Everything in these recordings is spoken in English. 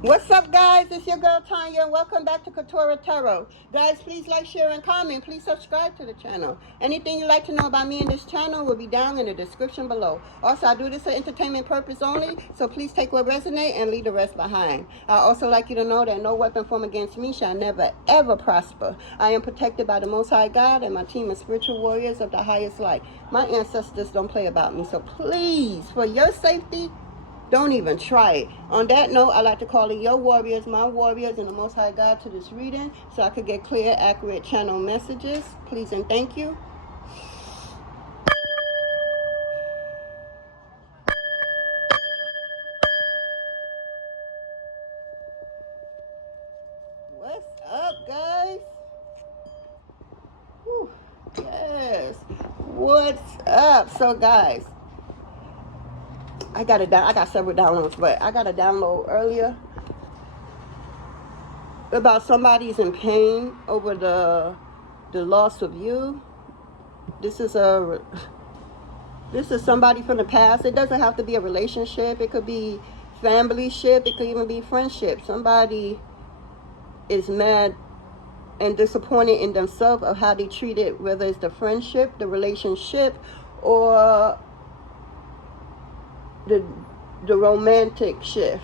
What's up, guys? It's your girl Tanya, and welcome back to Quetrah Tarot. Guys, please like, share, and comment. Please subscribe to the channel. Anything you'd like to know about me and this channel will be down in the description below. Also, I do this for entertainment purpose only, so please take what resonates and leave the rest behind. I also like you to know that no weapon formed against me shall never, ever prosper. I am protected by the Most High God and my team of spiritual warriors of the highest light. My ancestors don't play about me, so please, for your safety, don't even try it. On that note, I like to call in your warriors, my warriors, and the Most High God to this reading so I could get clear, accurate channel messages. Please and thank you. What's up, guys? Whew. Yes. What's up? So, guys, I got several downloads, but I got a download earlier about somebody's in pain over the loss of you. This is somebody from the past. It doesn't have to be a relationship. It could be familyship. It could even be friendship. Somebody is mad and disappointed in themselves of how they treated, whether it's the friendship, the relationship, or the romantic shift.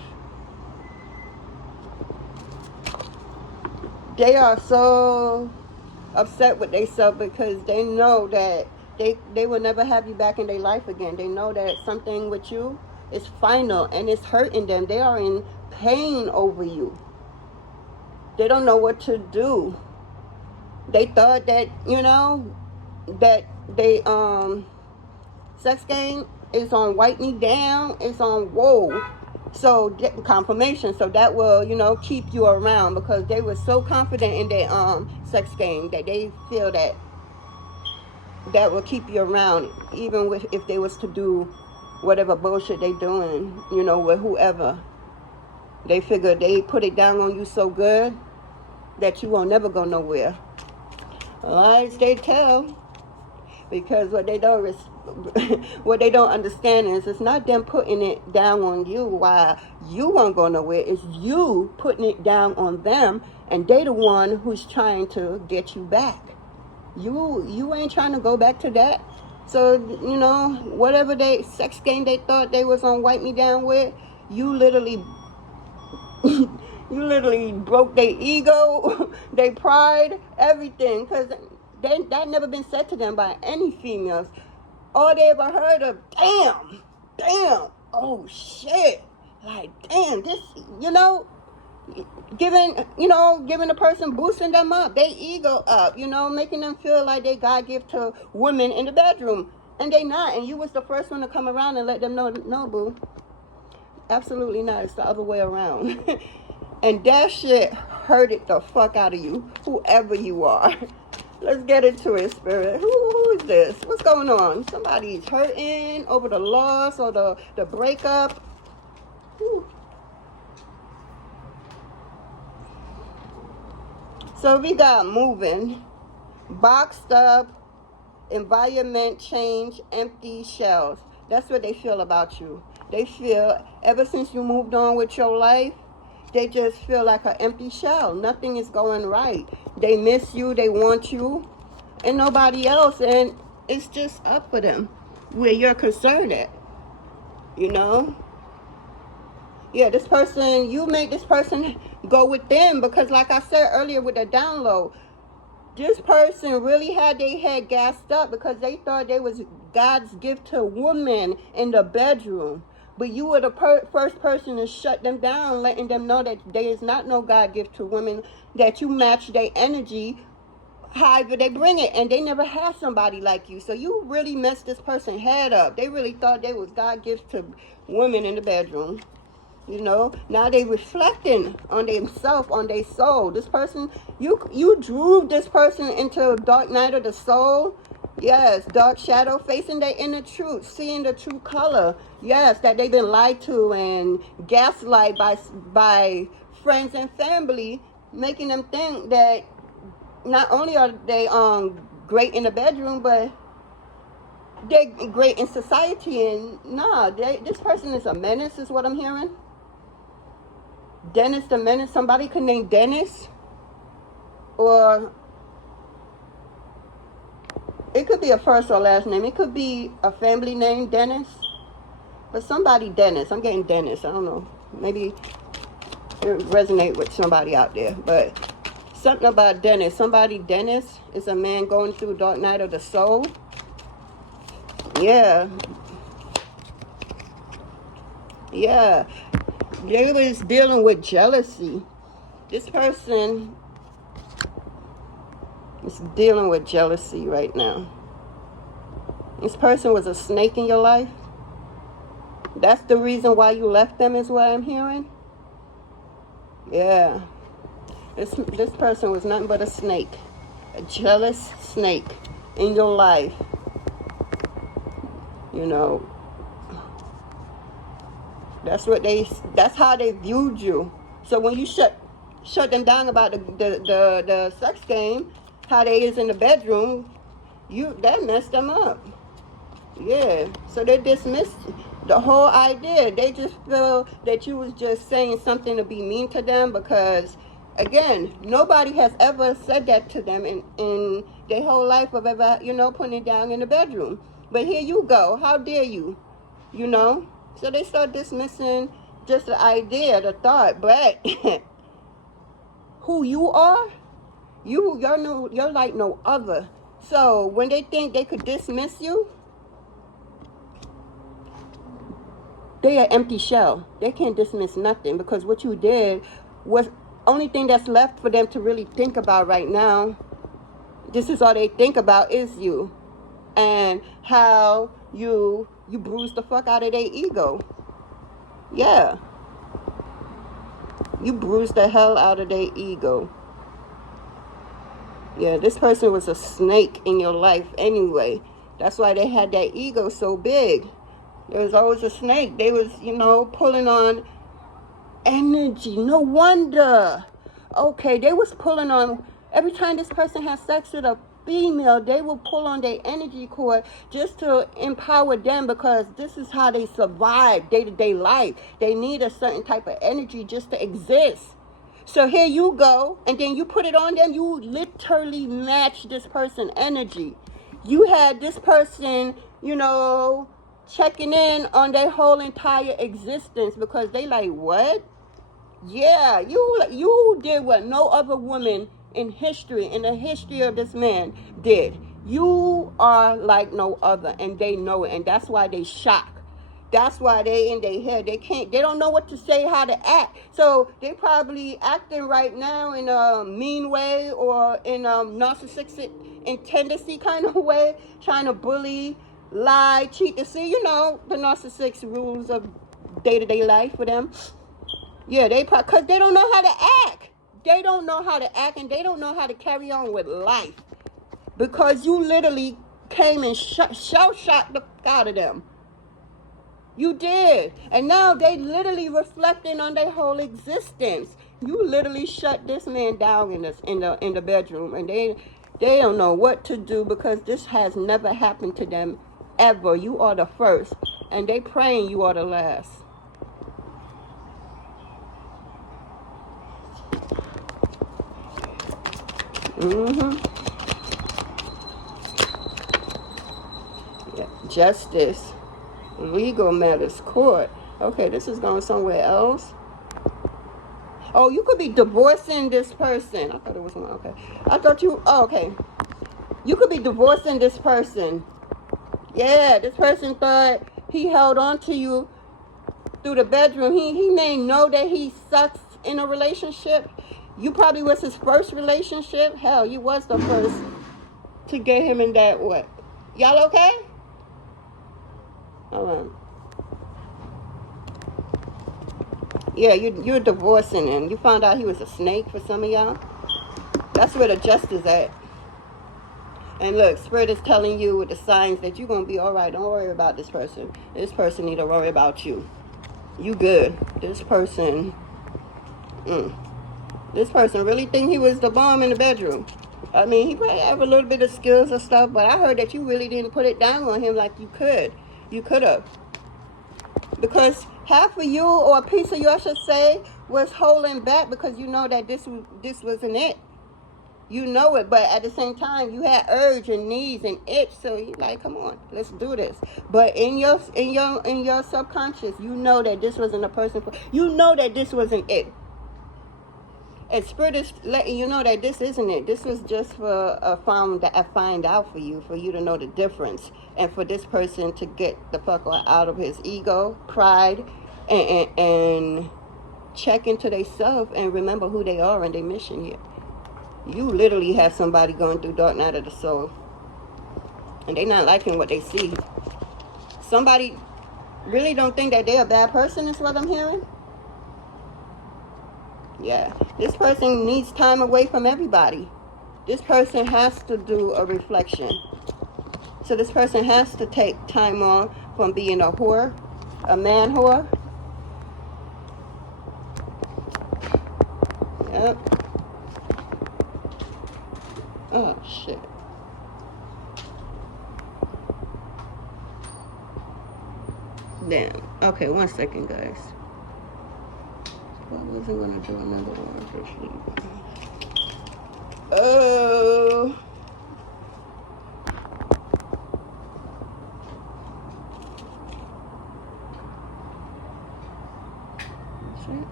They are so upset with themselves because they know that they will never have you back in their life again. They know that something with you is final and it's hurting them. They are in pain over you. They don't know what to do. They thought that, that they sex game is on wipe me down, it's on whoa. So confirmation, so that will, keep you around, because they were so confident in their sex game that they feel that will keep you around, even if they was to do whatever bullshit they doing, with whoever. They figure they put it down on you so good that you won't never go nowhere. Lies they tell, because what they don't understand is it's not them putting it down on you while you won't go nowhere. It's you putting it down on them, and they the one who's trying to get you back. You ain't trying to go back to that. So, whatever sex game they thought they was on wipe me down with, you literally broke their ego, their pride, everything, because that never been said to them by any females. All they ever heard of, damn, oh shit, like damn, this, giving the person, boosting them up, their ego up, making them feel like they God gift to women in the bedroom, and they not. And you was the first one to come around and let them know, no, boo, absolutely not. It's the other way around. And that shit hurted the fuck out of you, whoever you are. Let's get into it, Spirit. Who is this? What's going on? Somebody's hurting over the loss or the breakup. Whew. So we got moving, boxed up, environment change, empty shells. That's what they feel about you. They feel ever since you moved on with your life, they just feel like an empty shell. Nothing is going right. They miss you. They want you and nobody else. And it's just up for them where you're concerned at, Yeah, this person, you made this person go with them, because like I said earlier with the download, this person really had their head gassed up because they thought they was God's gift to women in the bedroom. But you were the first person to shut them down, letting them know that there is not no God gift to women, that you match their energy however they bring it. And they never had somebody like you. So you really messed this person's head up. They really thought they was God gift to women in the bedroom. Now they reflecting on themselves, on their soul. This person, you drew this person into a dark night of the soul. Yes, dark shadow, facing their inner truth, seeing the true color. Yes, that they've been lied to and gaslight by friends and family, making them think that not only are they great in the bedroom, but they're great in society. And nah, this person is a menace, is what I'm hearing. Dennis the Menace. Somebody could name Dennis. Or it could be a first or last name. It could be a family name, Dennis. But somebody Dennis. I'm getting Dennis. I don't know. Maybe it resonate with somebody out there. But something about Dennis. Somebody Dennis is a man going through dark night of the soul. Yeah. Yeah. They was dealing with jealousy. This person is dealing with jealousy right now. This person was a snake in your life. That's the reason why you left them, is what I'm hearing. Yeah. This person was nothing but a snake. A jealous snake in your life. You know. That's how they viewed you. So when you shut them down about the sex game, how they is in the bedroom, that messed them up. Yeah. So they dismissed the whole idea. They just feel that you was just saying something to be mean to them, because again, nobody has ever said that to them in their whole life of ever, putting it down in the bedroom. But here you go. How dare you? So they start dismissing just the idea, the thought. But who you are, you're like no other. So when they think they could dismiss you, they are empty shell. They can't dismiss nothing, because what you did was only thing that's left for them to really think about right now. This is all they think about is you, and how you bruised the fuck out of their ego. Yeah. You bruised the hell out of their ego. Yeah, this person was a snake in your life anyway. That's why they had that ego so big. There was always a snake. They was, pulling on energy. No wonder. Okay, they was pulling on, every time this person has sex with a female, they will pull on their energy cord just to empower them, because this is how they survive day-to-day life. They need a certain type of energy just to exist. So here you go, and then you put it on them. You literally match this person's energy. You had this person, checking in on their whole entire existence, because they like, what? Yeah, you did what no other woman in the history of this man did. You are like no other, and they know it, and that's why they shocked. That's why they in their head. They don't know what to say, how to act. So they probably acting right now in a mean way, or in a narcissistic tendency kind of way, trying to bully, lie, cheat, deceive. The narcissistic rules of day-to-day life for them. Yeah, because they don't know how to act. They don't know how to act, and they don't know how to carry on with life, because you literally came and shell-shocked the fuck out of them. You did. And now they literally reflecting on their whole existence. You literally shut this man down in the bedroom, and they don't know what to do, because this has never happened to them ever. You are the first, and they praying you are the last. Yeah. Justice, legal matters, court. Okay, this is going somewhere else. Oh, you could be divorcing this person. I thought it was one. Okay, I thought you. Oh, okay, you could be divorcing this person. Yeah, this person thought he held on to you through the bedroom. He may know that he sucks in a relationship. You probably was his first relationship. Hell, you was the first to get him in that what? Y'all okay? All right. Yeah, you're divorcing him. You found out he was a snake for some of y'all. That's where the justice at. And look, Spirit is telling you with the signs that you're going to be all right. Don't worry about this person. This person need to worry about you. You good. This person really think he was the bomb in the bedroom. I mean, he probably have a little bit of skills and stuff, but I heard that you really didn't put it down on him like you could. You could have. Because half of you, or a piece of you, I should say, was holding back because you know that this wasn't it. You know it, but at the same time, you had urge and needs and itch. So you like, come on, let's do this. But in your subconscious, you know that this wasn't a person for. You know that this wasn't it. And Spirit is letting you know that this isn't it. This was just for find out for you to know the difference, and for this person to get the fuck out of his ego, pride, and check into themselves and remember who they are and their mission here. You literally have somebody going through dark night of the soul, and they're not liking what they see. Somebody really don't think that they're a bad person, is what I'm hearing. Yeah, this person needs time away from everybody. This person has to do a reflection. So this person has to take time off from being a whore, a man whore. Yep. Oh, shit. Damn. Okay, 1 second, guys. I wasn't going to do another one for sleep. Oh.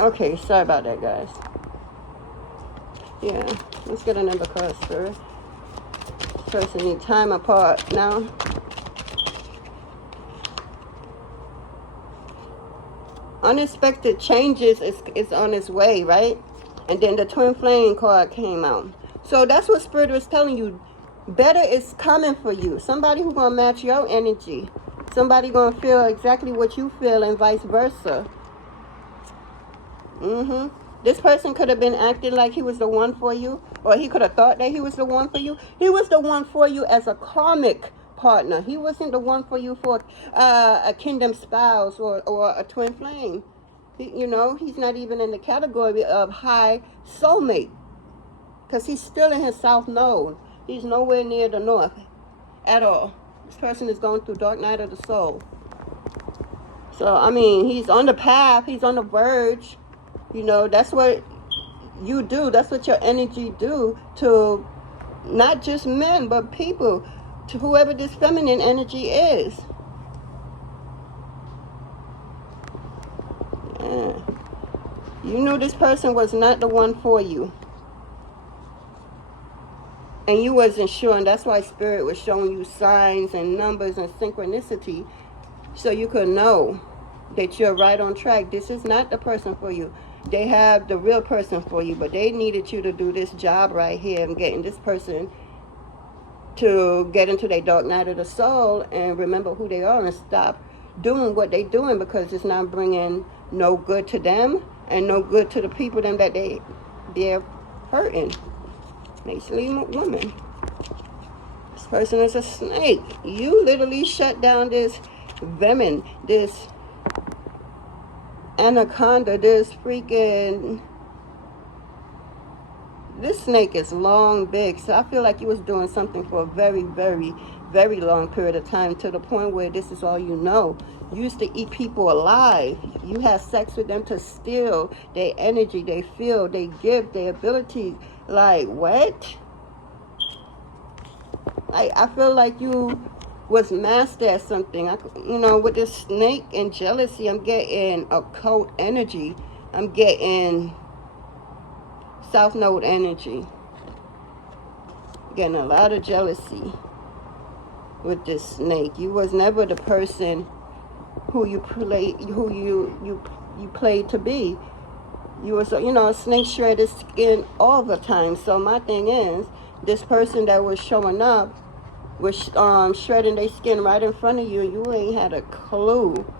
Okay, sorry about that, guys. Yeah, let's get another card, Spirit. This person needs time apart now. Unexpected changes is on its way, right? And then the Twin Flame card came out. So that's what Spirit was telling you. Better is coming for you. Somebody who's going to match your energy. Somebody going to feel exactly what you feel and vice versa. This person could have been acting like he was the one for you, or he could have thought that he was the one for you. He was the one for you as a karmic partner. He wasn't the one for you for a kingdom spouse or a twin flame. You know, he's not even in the category of high soulmate, because he's still in his south node. He's nowhere near the north at all. This person is going through dark night of the soul. So, I mean, he's on the path. He's on the verge. You know, that's what you do. That's what your energy do to not just men, but people, to whoever this feminine energy is. Yeah. You knew this person was not the one for you. And you wasn't sure, and that's why Spirit was showing you signs and numbers and synchronicity, so you could know that you're right on track. This is not the person for you. They have the real person for you, but they needed you to do this job right here and getting this person to get into their dark night of the soul and remember who they are and stop doing what they're doing, because it's not bringing no good to them and no good to the people them that they're hurting. Basically, woman. This person is a snake. You literally shut down this venom, this anaconda, this snake is long, big. So I feel like you was doing something for a very, very, very long period of time, to the point where this is all you know. You used to eat people alive. You had sex with them to steal their energy, they feel, they give, their abilities. Like, what? I feel like you was master at something. You know, with this snake and jealousy, I'm getting occult energy. I'm getting South Node energy. Getting a lot of jealousy with this snake. You was never the person who you played to be. You was, you know, a snake shredded skin all the time. So my thing is, this person that was showing up was shredding their skin right in front of you. You ain't had a clue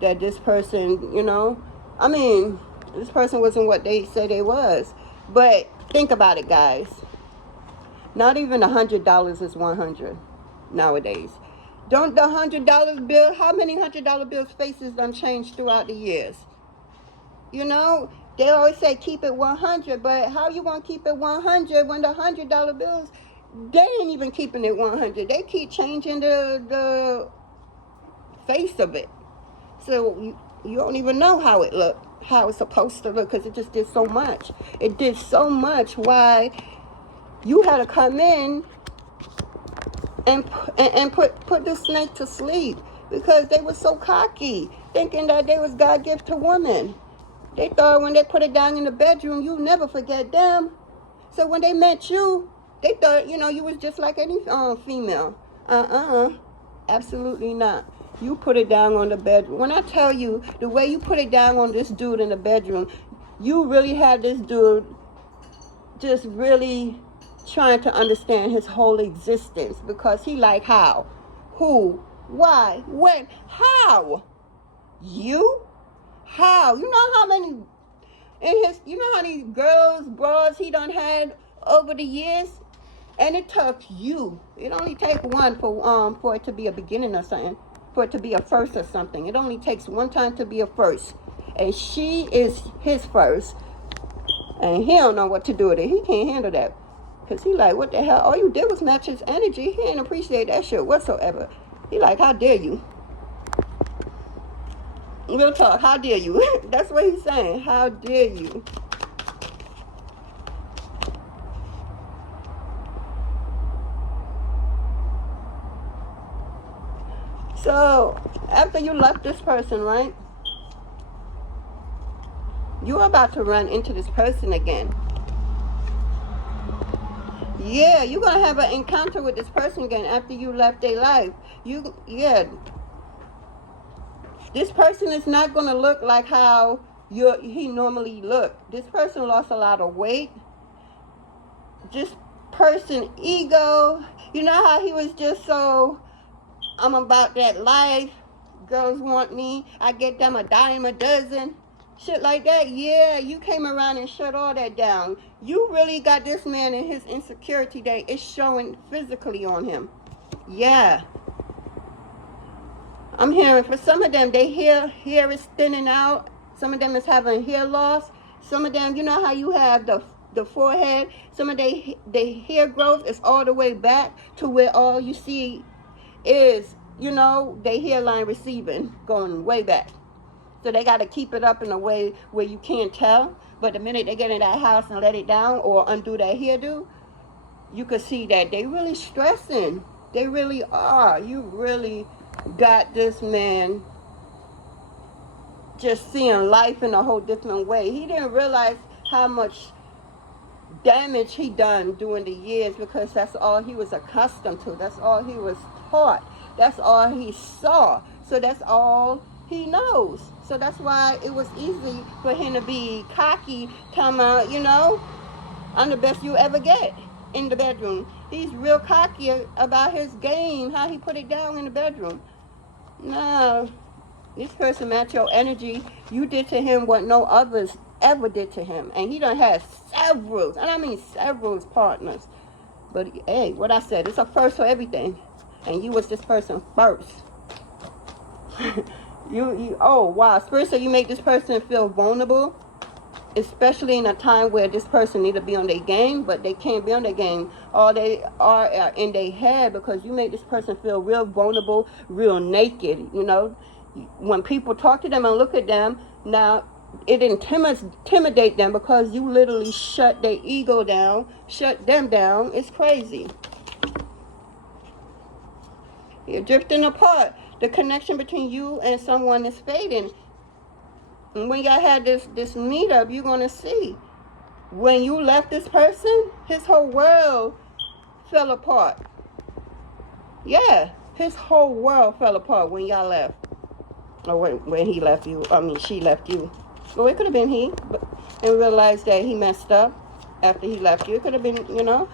that this person, you know, I mean, this person wasn't what they said they was. But think about it, guys. Not even $100 is 100 nowadays. Don't the $100 bill, how many $100 bills faces done changed throughout the years? You know, they always say keep it 100, but how you want to keep it 100 when the $100 bills, they ain't even keeping it 100. They keep changing the face of it. So you don't even know how it looked, how it's supposed to look, because it just did so much. It did so much. Why you had to come in and put the snake to sleep, because they were so cocky, thinking that they was God gift to women. They thought when they put it down in the bedroom, you never forget them. So when they met you, they thought, you know, you was just like any female. Absolutely not. You put it down on the bedroom. When I tell you, the way you put it down on this dude in the bedroom, you really had this dude just really trying to understand his whole existence, because he like, how, who, why, when, how, you, how, you know how many in his, you know how many girls, bras he done had over the years, and it took you. It only takes one for it to be a beginning or something, for it to be a first or something. It only takes one time to be a first, and she is his first, and he don't know what to do with it. He can't handle that. Because he like, what the hell? All you did was match his energy. He ain't appreciate that shit whatsoever. He like, how dare you? Real talk, how dare you? That's what he's saying. How dare you? So, after you left this person, right? You're about to run into this person again. Yeah, you're going to have an encounter with this person again after you left their life. This person is not going to look like how he normally looked. This person lost a lot of weight. This person ego, you know how he was just so, I'm about that life. Girls want me. I get them a dime a dozen. Shit like that. Yeah, you came around and shut all that down. You really got this man and his insecurity that is showing physically on him. Yeah. I'm hearing for some of them, their hair is thinning out. Some of them is having hair loss. Some of them, you know how you have the forehead. Some of their hair growth is all the way back to where all you see is, you know, their hairline receding, going way back. So they got to keep it up in a way where you can't tell. But the minute they get in that house and let it down or undo that hairdo, you can see that they really stressing. They really are. You really got this man just seeing life in a whole different way. He didn't realize how much damage he done during the years, because that's all he was accustomed to. That's all he was taught. That's all he saw. So that's all he knows. So that's why it was easy for him to be cocky, come out, you know, I'm the best you ever get in the bedroom. He's real cocky about his game, how he put it down in the bedroom. No, this person match your energy. You did to him what no others ever did to him. And he done had several, and I mean several partners. But hey, what I said, it's a first for everything. And you was this person first. Oh wow, Spirit said you make this person feel vulnerable, especially in a time where this person need to be on their game, but they can't be on their game. All they are in their head, because you make this person feel real vulnerable, real naked. You know, when people talk to them and look at them, now it intimidate them, because you literally shut their ego down, shut them down. It's crazy. You're drifting apart. The connection between you and someone is fading. And when y'all had this meetup, you're going to see. When you left this person, his whole world fell apart. Yeah, his whole world fell apart when y'all left. Or when he left you. I mean, she left you. Well, it could have been he. And realized that he messed up after he left you. It could have been, you know.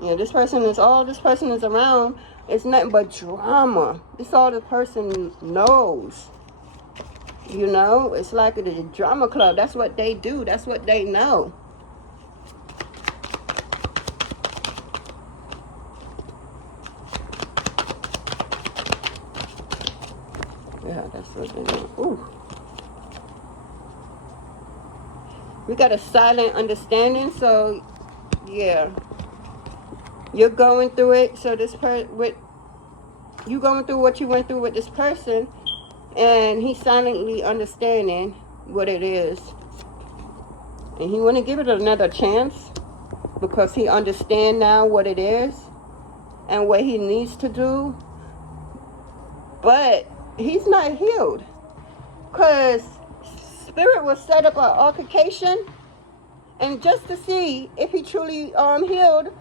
Yeah, this person is around. It's nothing but drama. It's all the person knows. You know, it's like a drama club. That's what they do. That's what they know. Yeah, that's what they do. Ooh. We got a silent understanding, so yeah. You're going through it, so this person with you going through what you went through with this person, and he's silently understanding what it is. And he want to give it another chance because he understand now what it is and what he needs to do. But he's not healed, because Spirit will set up an altercation, and just to see if he truly healed.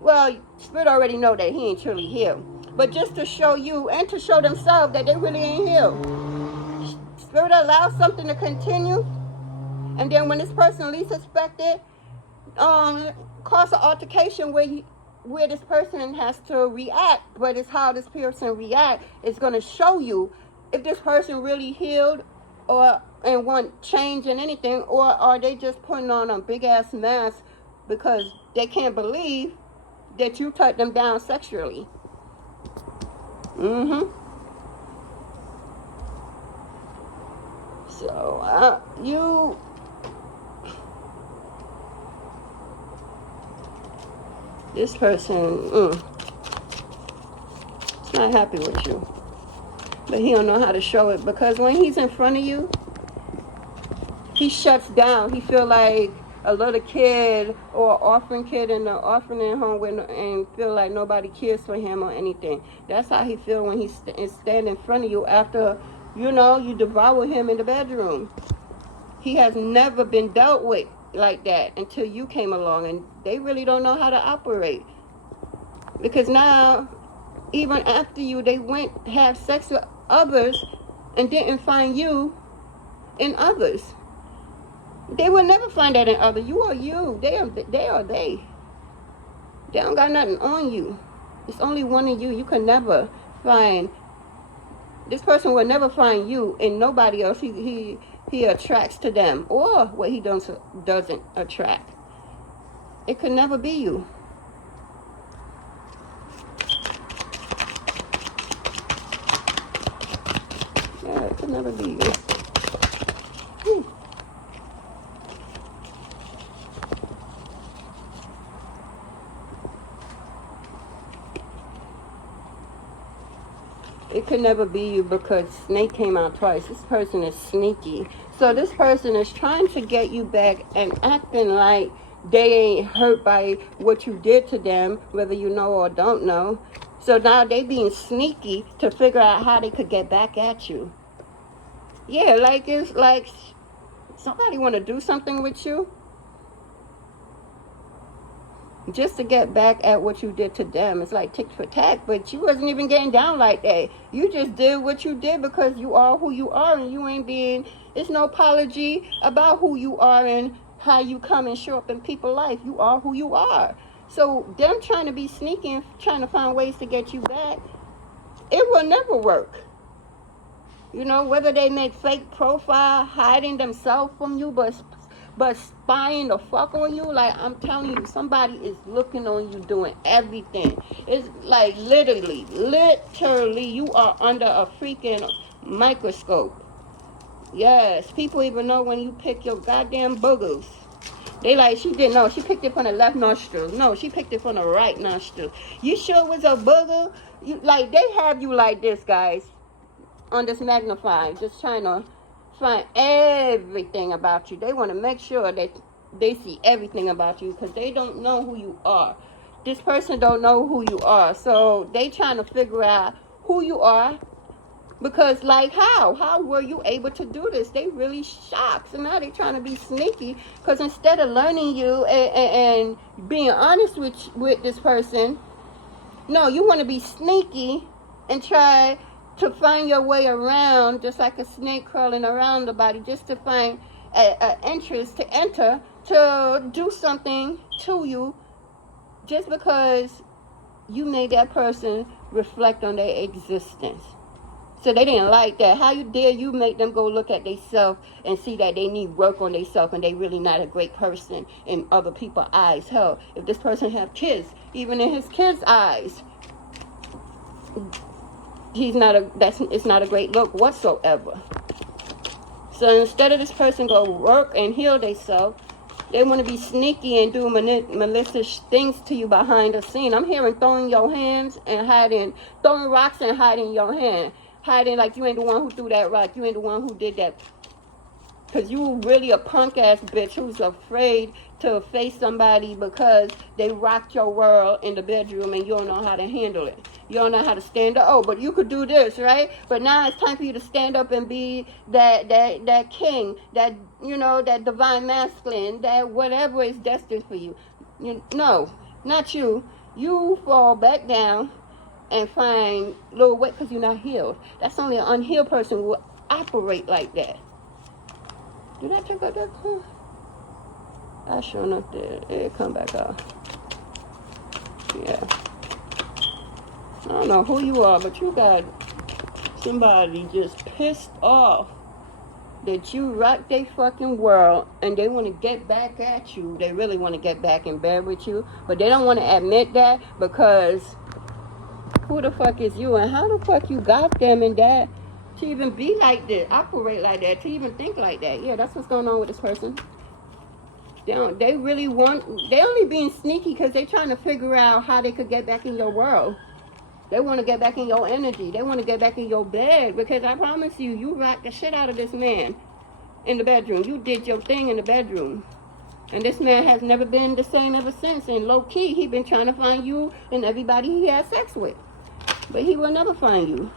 Well, Spirit already know that he ain't truly healed, but just to show you and to show themselves that they really ain't healed. Spirit allows something to continue, and then when this person least expect it, cause an altercation where this person has to react. But it's how this person react is going to show you if this person really healed and want change in anything, or are they just putting on a big ass mask because they can't believe that you cut them down sexually. So this person is not happy with you, but he don't know how to show it, because when he's in front of you, he shuts down. He feel like a little kid or an orphan kid in the orphanage home and feel like nobody cares for him or anything. That's how he feel when he's standing in front of you after, you devour him in the bedroom. He has never been dealt with like that until you came along, and they really don't know how to operate. Because now, even after you, they went have sex with others and didn't find you in others. They will never find that in others. You are you. They are they. They don't got nothing on you. It's only one of you. You can never find, this person will never find you in nobody else. He attracts to them, or what he doesn't attract. It could never be you. Yeah, it could never be you. It could never be you, because snake came out twice. This person is sneaky. So this person is trying to get you back and acting like they ain't hurt by what you did to them, whether you know or don't know. So now they being sneaky to figure out how they could get back at you. Yeah, like it's like somebody want to do something with you just to get back at what you did to them. It's like tick for tack, but you wasn't even getting down like that. You just did what you did because you are who you are, and you ain't being, it's no apology about who you are and how you come and show up in people's life. You are who you are. So them trying to be sneaky and trying to find ways to get you back, it will never work. Whether they make fake profile, hiding themselves from you, but spying the fuck on you, like I'm telling you, somebody is looking on you doing everything. It's like literally, you are under a freaking microscope. Yes, people even know when you pick your goddamn boogers. They like, she didn't know. She picked it from the left nostril. No, she picked it from the right nostril. You sure it was a booger? They have you like this, guys, on this magnifying, just trying to find everything about you. They want to make sure that they see everything about you, because they don't know who you are. This person don't know who you are, so they trying to figure out who you are, because like how were you able to do this? They really shocked. So now they trying to be sneaky, because instead of learning you and being honest with this person, no, you want to be sneaky and try to find your way around, just like a snake crawling around the body, just to find an entrance to enter, to do something to you, just because you made that person reflect on their existence. So they didn't like that. How you dare you make them go look at themselves and see that they need work on themselves and they really not a great person in other people's eyes. Hell, if this person have kids, even in his kids' eyes, it's not a great look whatsoever. So instead of this person go work and heal themselves, They want to be sneaky and do malicious things to you behind the scene. I'm hearing throwing your hands and hiding, throwing rocks and hiding your hand. Hiding like you ain't the one who threw that rock. You ain't the one who did that. Because you really a punk-ass bitch who's afraid to face somebody because they rocked your world in the bedroom and you don't know how to handle it. You don't know how to stand up. Oh, but you could do this, right? But now it's time for you to stand up and be that king, that, you know, that divine masculine, that whatever is destined for you. No, not you. You fall back down and find little weight because you're not healed. That's only an unhealed person who will operate like that. Did I check out that card? I sure enough did. It come back out. Yeah. I don't know who you are, but you got somebody just pissed off that you rocked their fucking world and they want to get back at you. They really want to get back in bed with you, but they don't want to admit that because who the fuck is you and how the fuck you got them and that to even be like this, operate like that, to even think like that. Yeah, that's what's going on with this person. They really want, they only being sneaky because they trying to figure out how they could get back in your world. They want to get back in your energy. They want to get back in your bed because I promise you, you rocked the shit out of this man in the bedroom. You did your thing in the bedroom. And this man has never been the same ever since. And low-key, he been trying to find you and everybody he had sex with. But he will never find you.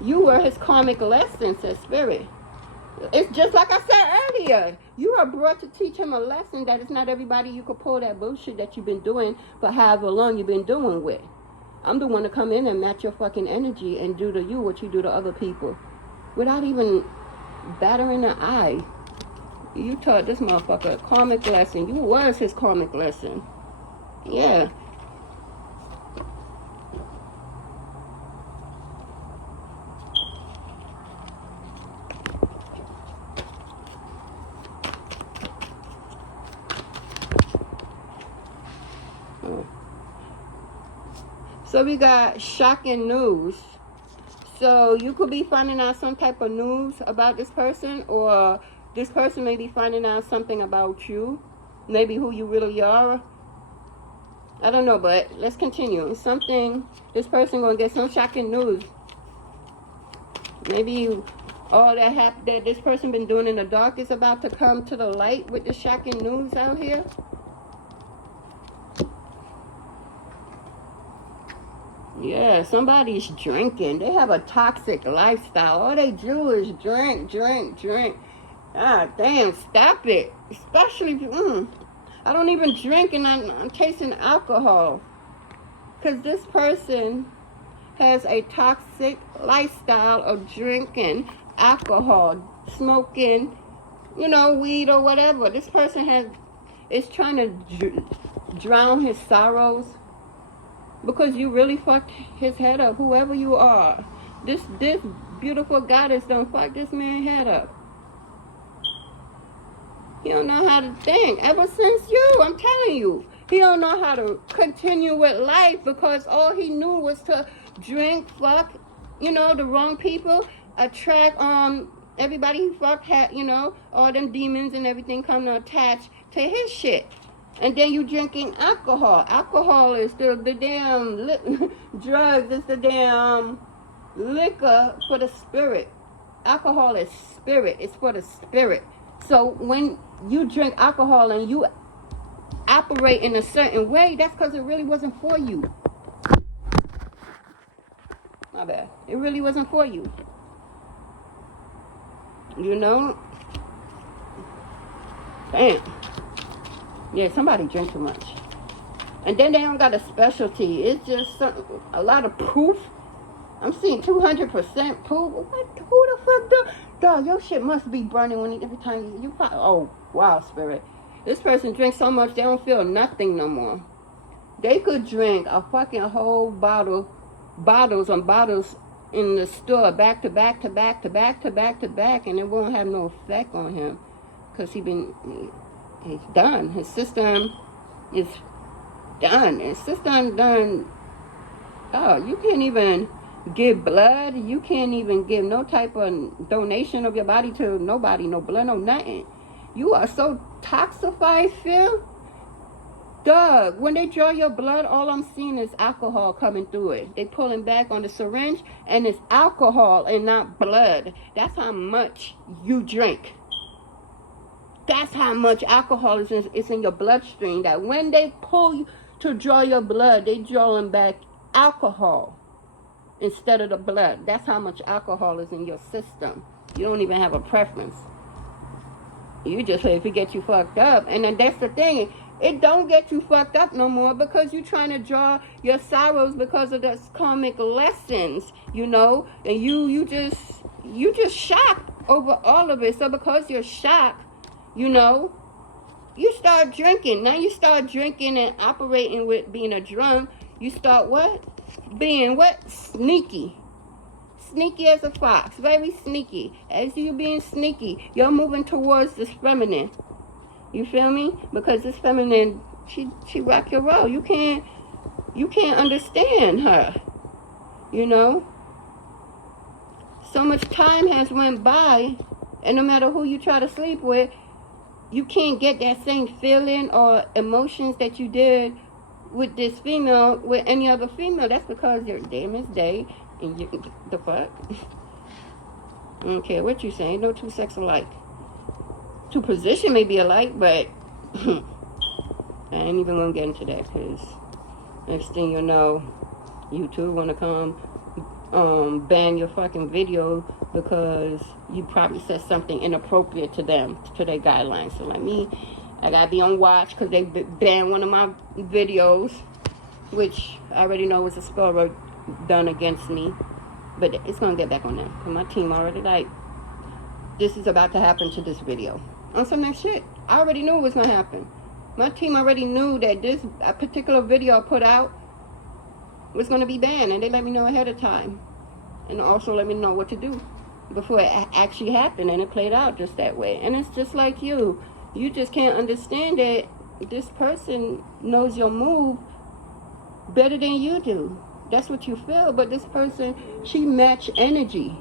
You were his karmic lesson, says Spirit. It's just like I said earlier. You are brought to teach him a lesson that it's not everybody you could pull that bullshit that you've been doing for however long you've been doing with. I'm the one to come in and match your fucking energy and do to you what you do to other people. Without even battering an eye. You taught this motherfucker a karmic lesson. You was his karmic lesson. Yeah. So we got shocking news. So you could be finding out some type of news about this person, or this person may be finding out something about you. Maybe who you really are. I don't know, but let's continue. This person gonna get some shocking news. Maybe all that this person been doing in the dark is about to come to the light with the shocking news out here. Yeah, somebody's drinking. They have a toxic lifestyle. All they do is drink. Ah, damn, stop it. Especially if I don't even drink and I'm tasting alcohol. Because this person has a toxic lifestyle of drinking alcohol, smoking, weed or whatever. This person is trying to drown his sorrows. Because you really fucked his head up, whoever you are. This beautiful goddess done fuck this man's head up. He don't know how to think. Ever since I'm telling you. He don't know how to continue with life because all he knew was to drink, fuck, the wrong people, attract everybody he fucked had, all them demons and everything come to attach to his shit. And then you drinking alcohol. Alcohol is the damn drugs. It's the damn liquor for the spirit. Alcohol is spirit. It's for the spirit. So when you drink alcohol and you operate in a certain way, that's because it really wasn't for you. My bad. It really wasn't for you. Damn. Yeah, somebody drink too much. And then they don't got a specialty. It's just a lot of proof. I'm seeing 200% proof. What? Who the fuck do? Dog, your shit must be burning every time you probably. Oh, wow, Spirit. This person drinks so much they don't feel nothing no more. They could drink a fucking whole bottles in the store, back to back, and it won't have no effect on him. Because he's done. His system is done. His system done. Oh, you can't even give blood. You can't even give no type of donation of your body to nobody. No blood, no nothing. You are so toxified feel? Doug, when they draw your blood, all I'm seeing is alcohol coming through it. They pulling back on the syringe, and it's alcohol and not blood. That's how much you drink. That's how much alcohol is in your bloodstream. That when they pull you to draw your blood, they drawing back alcohol instead of the blood. That's how much alcohol is in your system. You don't even have a preference. You just say if it gets you fucked up. And then that's the thing. It don't get you fucked up no more because you're trying to draw your sorrows because of those karmic lessons, you know. And you just shocked over all of it. So because you're shocked, you know, you start drinking. Now you start drinking and operating with being a drunk. You start what? Being what? Sneaky. Sneaky as a fox. Very sneaky. As you being sneaky, you're moving towards this feminine. You feel me? Because this feminine, she rock your world. You can't understand her. You know? So much time has went by, and no matter who you try to sleep with, you can't get that same feeling or emotions that you did with this female, with any other female. That's because your damn is day, and you, the fuck? I don't care what you say. No two sex alike. Two position may be alike, but I ain't even gonna get into that, because next thing you know, you two wanna come ban your fucking video because you probably said something inappropriate to them, to their guidelines. So like me, I gotta be on watch because they banned one of my videos, which I already know was a spell work done against me, but it's gonna get back on them because my team already like, this is about to happen to this video. On some next shit. I already knew it was gonna happen. My team already knew that this particular video I put out was gonna be banned, and they let me know ahead of time, and also let me know what to do before it actually happened, and it played out just that way. And it's just like you just can't understand that this person knows your move better than you do. That's what you feel, but this person, she match energy.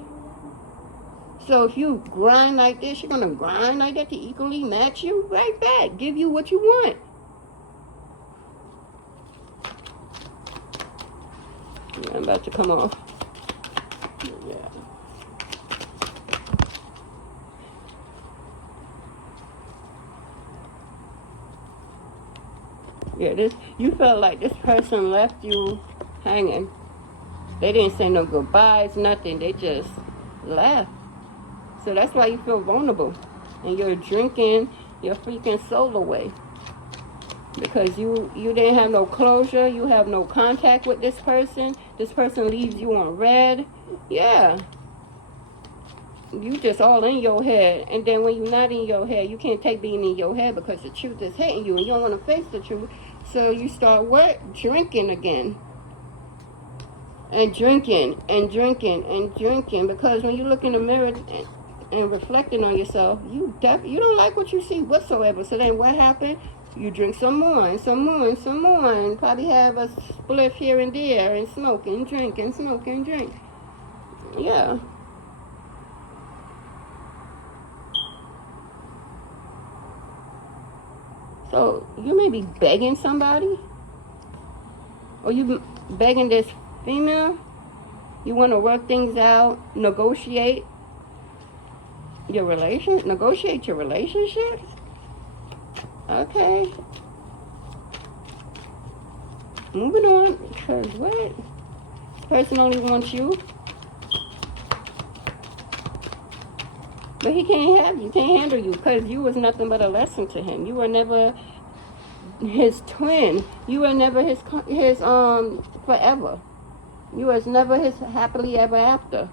So if you grind like this, you're gonna grind like that to equally match you right back, give you what you want. Yeah, I'm about to come off. Yeah. Yeah, you felt like this person left you hanging. They didn't say no goodbyes, nothing. They just left. So that's why you feel vulnerable. And you're drinking your freaking soul away. Because you didn't have no closure. You have no contact with this person. This person leaves you on red. Yeah. You just all in your head. And then when you're not in your head, you can't take being in your head because the truth is hitting you. And you don't want to face the truth. So you start what? Drinking again. And drinking and drinking and drinking. Because when you look in the mirror and reflecting on yourself, you don't like what you see whatsoever. So then what happened? You drink some more and some more and some more, and probably have a spliff here and there, and smoke and drink and smoke and drink. Yeah. So you may be begging somebody, or you begging this female. You want to work things out, negotiate your negotiate your relationships. Okay. Moving on, because what? This person only wants you. But he can't have you, can't handle you, because you was nothing but a lesson to him. You were never his twin. You were never his forever. You was never his happily ever after.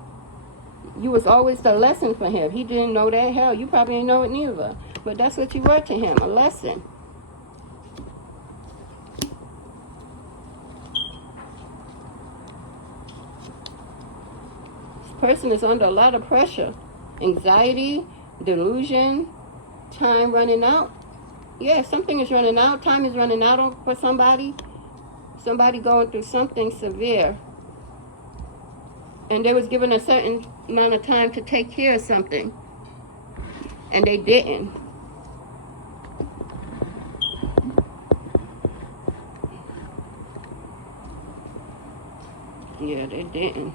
You was always the lesson for him. He didn't know that. Hell, you probably didn't know it neither. But that's what you were to him, a lesson. This person is under a lot of pressure. Anxiety, delusion, time running out. Yeah, something is running out. Time is running out for somebody. Somebody going through something severe. And they was given a certain amount of time to take care of something. And they didn't. Yeah, they didn't.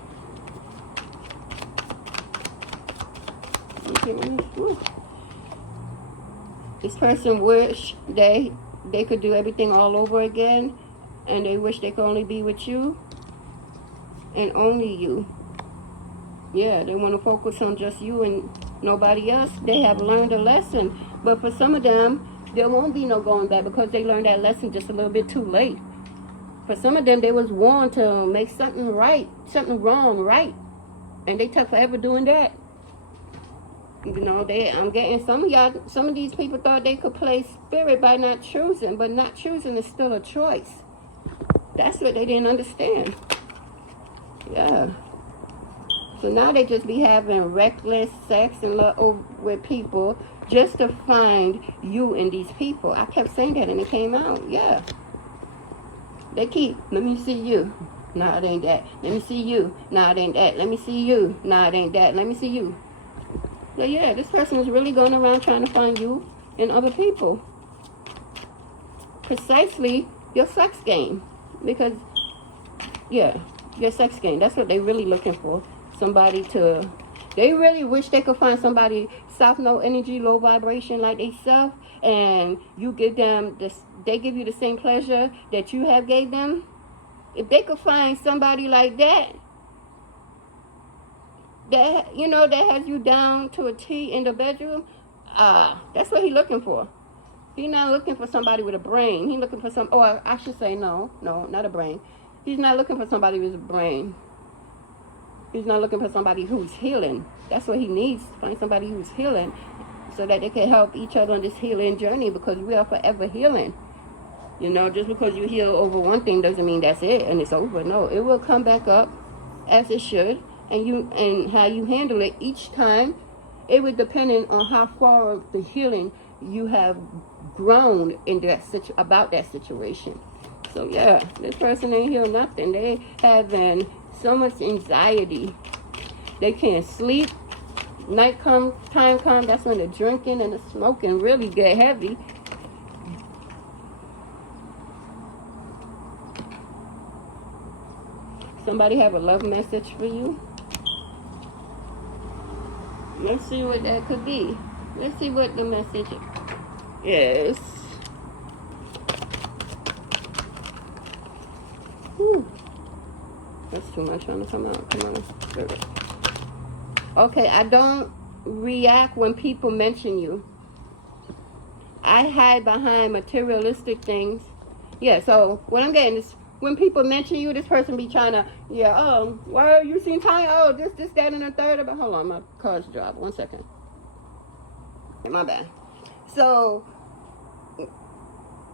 This person wish they could do everything all over again, and they wish they could only be with you and only you. Yeah, they want to focus on just you and nobody else. They have learned a lesson, but for some of them, there won't be no going back because they learned that lesson just a little bit too late. For some of them, they was warned to make something right, something wrong right, and they took forever doing that. You know, I'm getting some of y'all, some of these people thought they could play spirit by not choosing, but not choosing is still a choice. That's what they didn't understand. Yeah. So now they just be having reckless sex and love with people just to find you in these people. I kept saying that and it came out. Yeah. They keep, let me see you. Nah, it ain't that. Let me see you. Nah, it ain't that. Let me see you. Nah, it ain't that. Let me see you. So yeah, this person is really going around trying to find you in other people. Precisely your sex game. Because, yeah, your sex game. That's what they're really looking for. Somebody to, they really wish they could find somebody South Node energy, low vibration like they self, and you give them this, they give you the same pleasure that you have gave them. If they could find somebody like that, that, you know, that has you down to a T in the bedroom, that's what he's looking for. He's not looking for somebody with a brain. He's looking for some, or I should say no, not a brain. He's not looking for somebody with a brain. He's not looking for somebody who's healing. That's what he needs, to find somebody who's healing so that they can help each other on this healing journey, because we are forever healing. You know, just because you heal over one thing doesn't mean that's it and it's over. No, it will come back up as it should, and how you handle it each time, it would depend on how far of the healing you have grown in that about that situation. So yeah, this person ain't healed nothing. They having so much anxiety. They can't sleep. Night time come, that's when the drinking and the smoking really get heavy. Somebody have a love message for you? Let's see what that could be. Let's see what the message is. Whew. That's too much trying to come out. Come on, Spirit. Okay, I don't react when people mention you. I hide behind materialistic things. Yeah, so what I'm getting is, when people mention you, this person be trying to, yeah, oh, well, you seem tired. Oh, this, that, and the third. But hold on, my car's dropped. 1 second. My bad. So,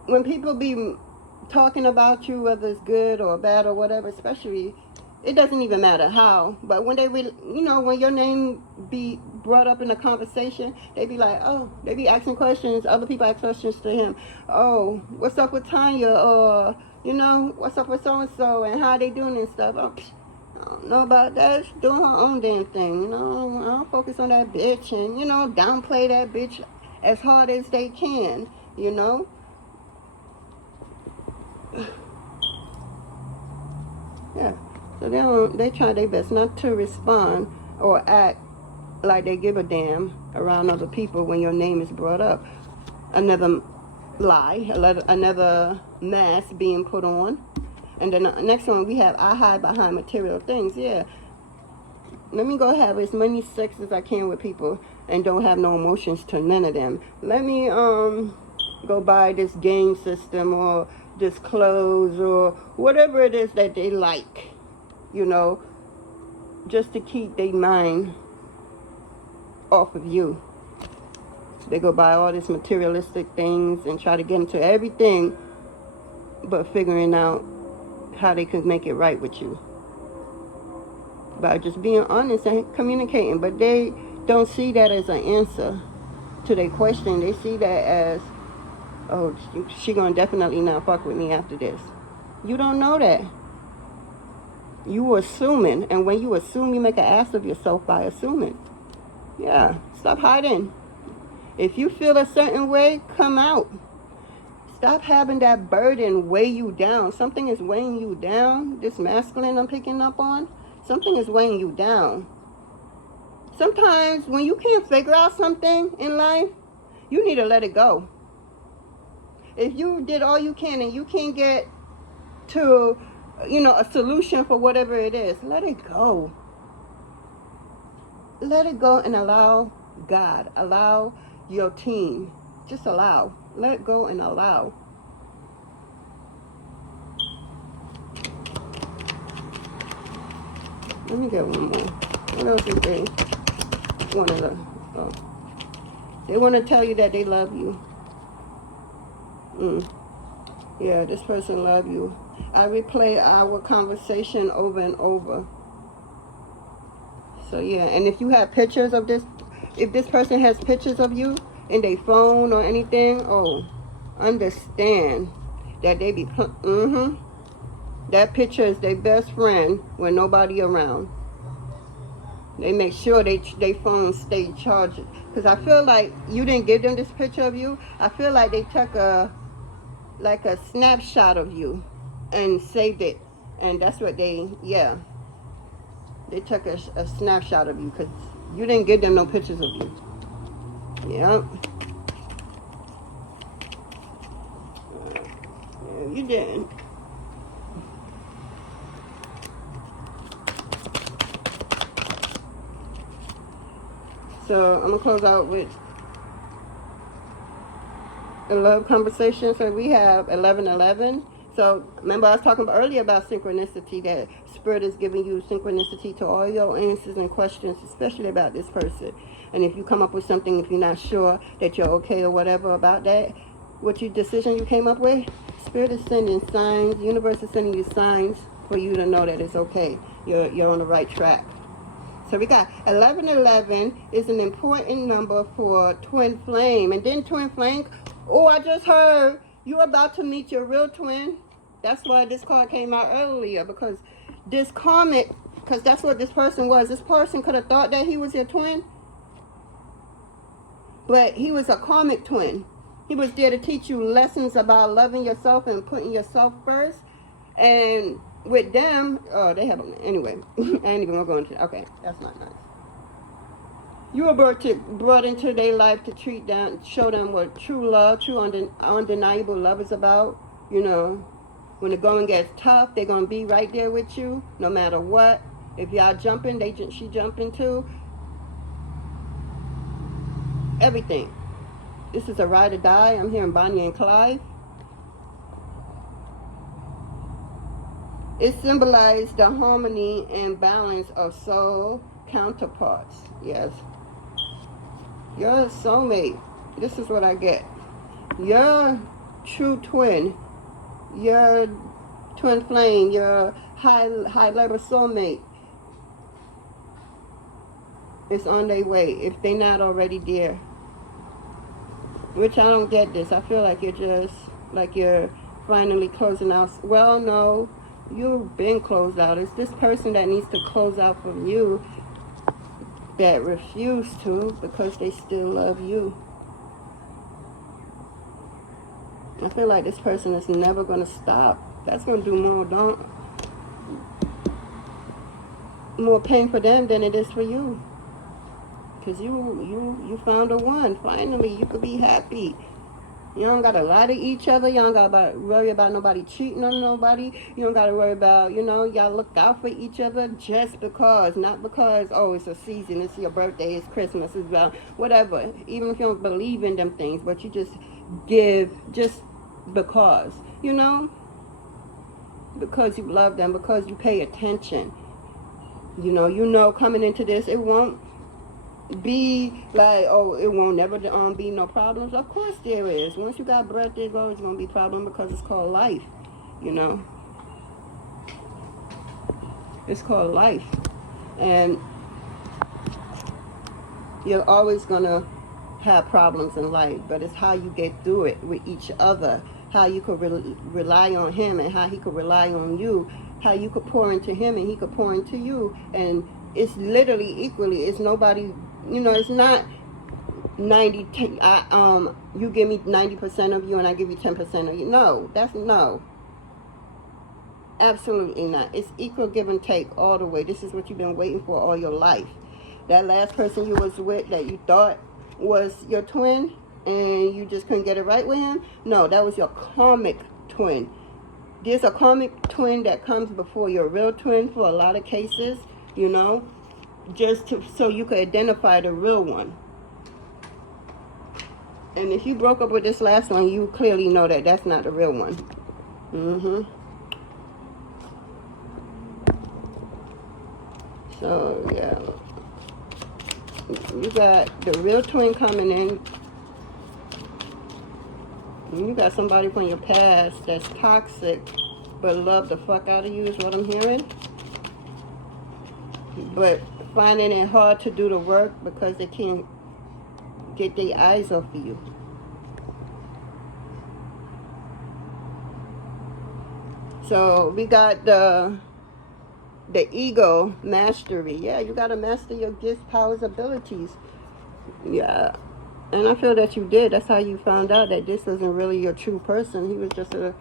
when people be talking about you, whether it's good or bad or whatever, especially, it doesn't even matter how, but when they really, you know, when your name be brought up in a conversation, they be like, oh, they be asking questions, other people ask questions to him. Oh, what's up with Tanya? Or, you know, what's up with so-and-so and how they doing and stuff. Oh, I don't know about that. She's doing her own damn thing, you know. I don't focus on that bitch and, you know, downplay that bitch as hard as they can, you know. Yeah. So they try their best not to respond or act like they give a damn around other people when your name is brought up. Another lie, another mask being put on. And then the next one we have, I hide behind material things. Yeah. Let me go have as many sex as I can with people and don't have no emotions to none of them. Let me go buy this game system or this clothes or whatever it is that they like. You know, just to keep their mind off of you. They go buy all these materialistic things and try to get into everything but figuring out how they could make it right with you. By just being honest and communicating. But they don't see that as an answer to their question. They see that as, oh, she gonna definitely not fuck with me after this. You don't know that. You assuming, and when you assume, you make an ass of yourself by assuming. Yeah, stop hiding. If you feel a certain way, come out. Stop having that burden weigh you down. Something is weighing you down. This masculine I'm picking up on, something is weighing you down. Sometimes when you can't figure out something in life, you need to let it go. If you did all you can and you can't get to, a solution for whatever it is, let it go. Let it go and allow God, allow your team. Just allow. Let go and allow. Let me get one more. What else is they want to? Oh, they want to tell you that they love you. Yeah, this person love you. I replay our conversation over and over. So yeah, and if you have pictures of this, if this person has pictures of you in their phone or anything, understand that they be, that picture is their best friend when nobody around. They make sure they phone stay charged. Because I feel like you didn't give them this picture of you. I feel like they took a snapshot of you and saved it. And that's what they took a snapshot of you because you didn't give them no pictures of you. Yep. Yeah, you didn't. So I'm going to close out with a love conversation. So we have 1111. So remember I was talking earlier about synchronicity, that Spirit is giving you synchronicity to all your answers and questions, especially about this person. And if you come up with something, if you're not sure that you're okay or whatever about that, what your decision you came up with, Spirit is sending signs, the universe is sending you signs for you to know that it's okay. You're on the right track. So we got 1111 is an important number for twin flame. And then twin flame, I just heard you're about to meet your real twin. That's why this card came out earlier, because this karmic, because that's what this person was. This person could have thought that he was your twin, but he was a karmic twin. He was there to teach you lessons about loving yourself and putting yourself first. And with them, they have, anyway, I ain't even gonna go into, okay, that's not nice. You were brought into their life to show them what true love, true undeniable love is about. When the going gets tough, they're gonna be right there with you, no matter what. If y'all jumping, she jumping too. Everything. This is a ride or die. I'm hearing Bonnie and Clyde. It symbolized the harmony and balance of soul counterparts. Yes. Your soulmate. This is what I get. Your true twin. Your twin flame. Your high level soulmate is on their way, if they're not already there. Which I don't get this. I feel like you're finally closing out. Well, no. You've been closed out. It's this person that needs to close out from you that refuse to, because they still love you. I feel like this person is never going to stop. That's going to do more pain for them than it is for you. Because you found a one. Finally, you could be happy. You don't got to lie to each other. You don't got to worry about nobody cheating on nobody. You don't got to worry about, y'all look out for each other just because. Not because, it's a season, it's your birthday, it's Christmas, it's about whatever. Even if you don't believe in them things, but you just give just because, because you love them, because you pay attention. Coming into this, it won't be like, it won't never be no problems. Of course there is. Once you got breath, there's always going to be problem, because it's called life. It's called life. And you're always going to have problems in life, but it's how you get through it with each other, how you could rely on him and how he could rely on you, how you could pour into him and he could pour into you. And it's literally equally. It's nobody, it's not you give me 90% of you and I give you 10% of you. No, that's no. Absolutely not. It's equal give and take all the way. This is what you've been waiting for all your life. That last person you was with that you thought was your twin and you just couldn't get it right with him, no, that was your karmic twin. There's a karmic twin that comes before your real twin for a lot of cases, you know, so you could identify the real one. And if you broke up with this last one, you clearly know that that's not the real one. So, yeah. You got the real twin coming in. You got somebody from your past that's toxic but love the fuck out of you is what I'm hearing. But finding it hard to do the work because they can't get their eyes off of you. So we got the ego mastery. Yeah, you got to master your gifts, powers, abilities. Yeah. And I feel that you did. That's how you found out that this wasn't really your true person. He was just a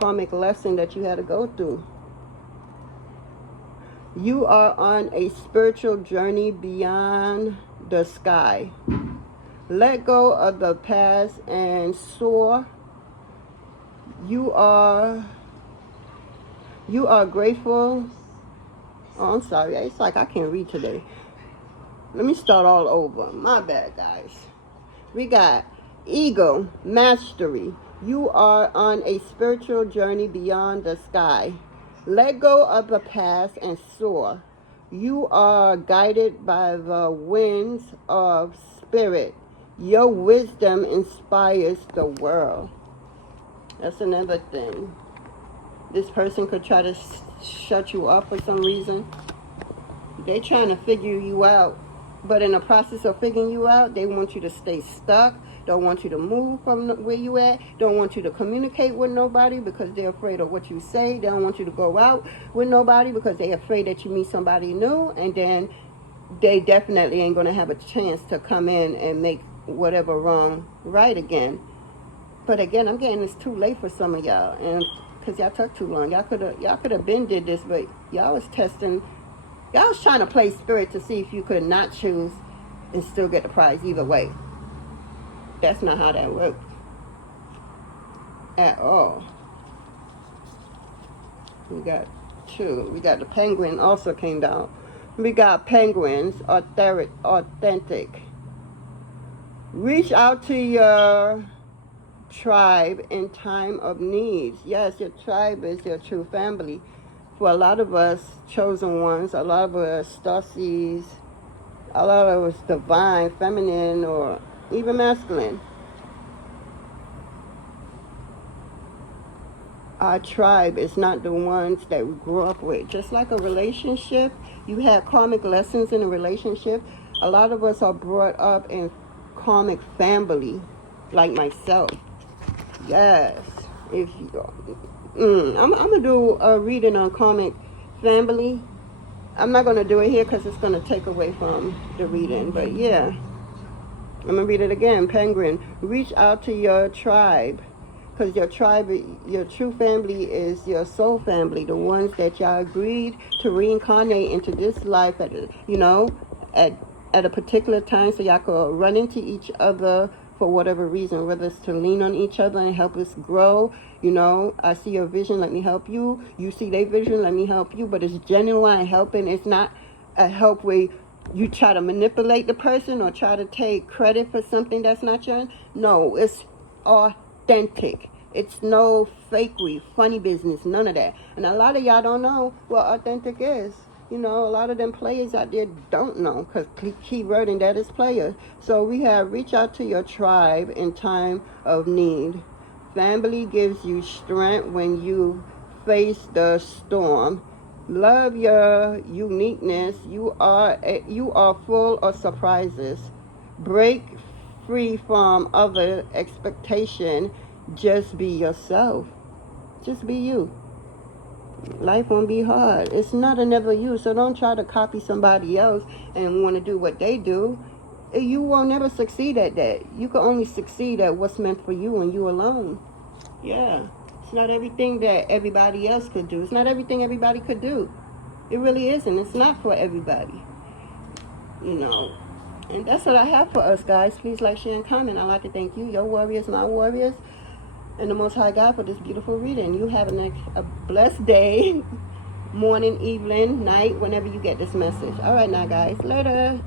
karmic lesson that you had to go through. You are on a spiritual journey beyond the sky. Let go of the past and soar. You are grateful. Oh, I'm sorry. It's like I can't read today. Let me start all over. My bad, guys. We got ego mastery. You are on a spiritual journey beyond the sky. Let go of the past and soar. You are guided by the winds of spirit. Your wisdom inspires the world. That's another thing. This person could try to shut you up for some reason. They're trying to figure you out. But in the process of figuring you out, they want you to stay stuck. Don't want you to move from where you at. Don't want you to communicate with nobody because they're afraid of what you say. They don't want you to go out with nobody because they're afraid that you meet somebody new. And then they definitely ain't going to have a chance to come in and make whatever wrong right again. But again, I'm getting it's too late for some of y'all. And because y'all took too long. Y'all could have been did this, but y'all was testing. Y'all was trying to play spirit to see if you could not choose and still get the prize either way. That's not how that works. At all. We got two. We got the penguin also came down. We got penguins, authentic. Reach out to your tribe in time of needs. Yes, your tribe is your true family. For a lot of us chosen ones, a lot of us starseeds, a lot of us divine, feminine, or even masculine. Our tribe is not the ones that we grew up with. Just like a relationship, you had karmic lessons in a relationship. A lot of us are brought up in karmic family, like myself. Yes. If you, I'm going to do a reading on karmic family. I'm not going to do it here because it's going to take away from the reading. But yeah, I'm going to read it again. Penguin, reach out to your tribe. Because your tribe, your true family is your soul family. The ones that y'all agreed to reincarnate into this life at, at a particular time so y'all could run into each other for whatever reason, whether it's to lean on each other and help us grow. I see your vision, let me help you. You see their vision, let me help you. But it's genuine helping. It's not a help where you try to manipulate the person or try to take credit for something that's not yours. No, it's authentic. It's no fakery, funny business, none of that. And a lot of y'all don't know what authentic is. A lot of them players out there don't know, because key word in that is player. So we have reach out to your tribe in time of need. Family gives you strength when you face the storm. Love your uniqueness. You are full of surprises. Break free from other expectation. Just be yourself. Just be you. Life won't be hard. It's not another you. So don't try to copy somebody else and want to do what they do. You will never succeed at that. You can only succeed at what's meant for you and you alone. Yeah. It's not everything that everybody else could do. It's not everything everybody could do. It really isn't. It's not for everybody. You know. And that's what I have for us, guys. Please like, share, and comment. I'd like to thank you, your warriors, my warriors, and the Most High God for this beautiful reading. You have a blessed day, morning, evening, night, whenever you get this message. All right now, guys. Later.